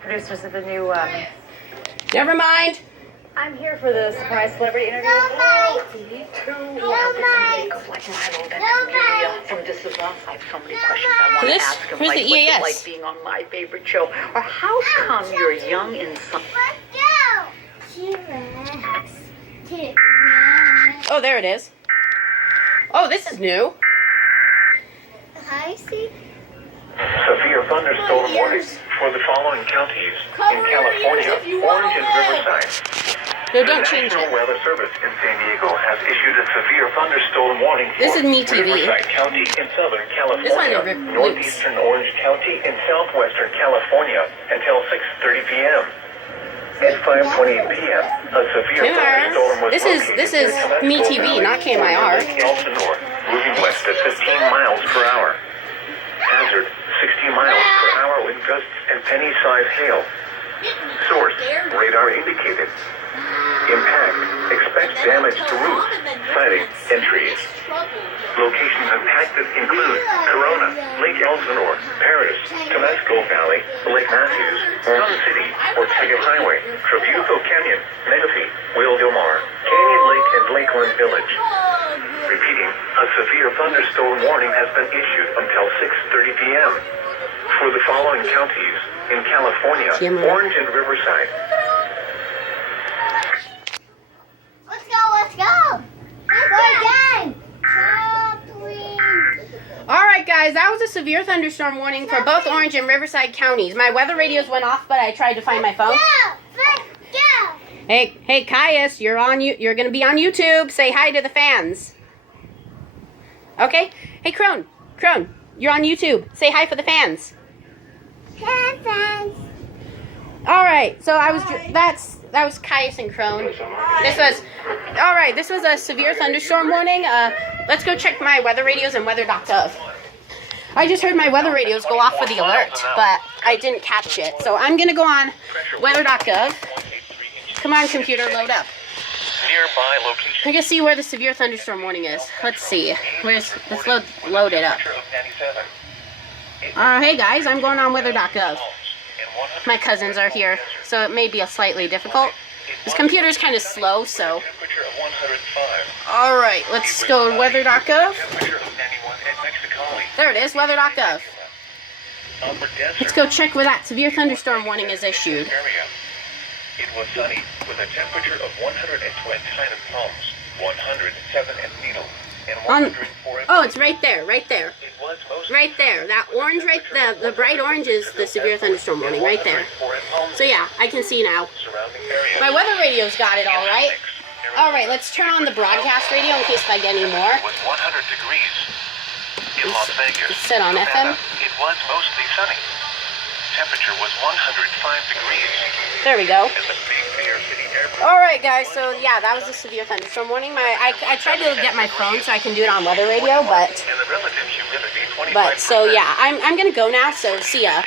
Producers of the new, Never mind. I'm here for the surprise celebrity interview. From this is off, I have so many questions I want to ask him. Where's Like, the what's EAS? it like being on my favorite show? Or how come you're young and some... Oh, there it is. Oh, this is new. Hi, see? Severe thunderstorm warnings for the following counties in California, Orange and Riverside. No, The don't change National it. Weather Service in San Diego has issued a severe thunderstorm warning for This is MeTV. Riverside County in Southern This one California, is Northeastern Orange County in Southwestern California until 6:30 p.m. At 5:28 p.m., a severe thunderstorm was This is MeTV, not KMIR. Elsinore, moving west at 15 miles per hour. Hazard, 60 miles per hour with gusts and penny-sized hail. Source, radar indicated. Impact, expect damage to roofs, siding, and trees. Locations impacted include Corona, Lake Elsinore, Paris, Temescal Valley, Lake Matthews, Sun City, Ortega Highway, Trabuco Canyon, MeTV, Will Del Mar, Canyon Lake, and Lakeland Village. Repeating, a severe thunderstorm warning has been issued until 6:30 p.m. for the following counties in California, Orange and Riverside. Let's go! Again! Alright guys, that was a severe thunderstorm warning for both Orange and Riverside counties. My weather radios went off, but I tried to find my phone. Go! Hey Caius, you're gonna be on YouTube. Say hi to the fans. Okay? Hey Crone, you're on YouTube. Say hi for the fans. Alright, so that was Caius and Crone. This was a severe thunderstorm warning. Let's go check my weather radios and weather.gov. I just heard my weather radios go off for the alert, but I didn't catch it. So I'm gonna go on weather.gov. Come on, computer, load up. Nearby location. I can see where the severe thunderstorm warning is. Let's see. Let's load it up. Hey guys, I'm going on weather.gov. My cousins are here, so it may be a slightly difficult. This computer's kind of slow, so. Alright, let's go to weather.gov. There it is, weather.gov. Let's go check where that severe thunderstorm warning is issued. It was sunny with a temperature of 112 Palms, 107 in Needle, and 104 in... Oh, it's right there. It was mostly Right there. That orange the bright orange is the severe thunderstorm warning right there. So yeah, I can see now. My weather radio's got it all right. Alright, let's turn on the broadcast radio in case I get any more. It was 100 degrees in Las Vegas. It's set on FM. It was mostly sunny. Temperature was 105 degrees. There we go. And the Big Bear City Airport. Alright guys, so yeah, that was a severe thunderstorm warning. I tried to get my phone so I can do it on weather radio, but And the relative humidity 25%. so yeah, I'm gonna go now, so see ya.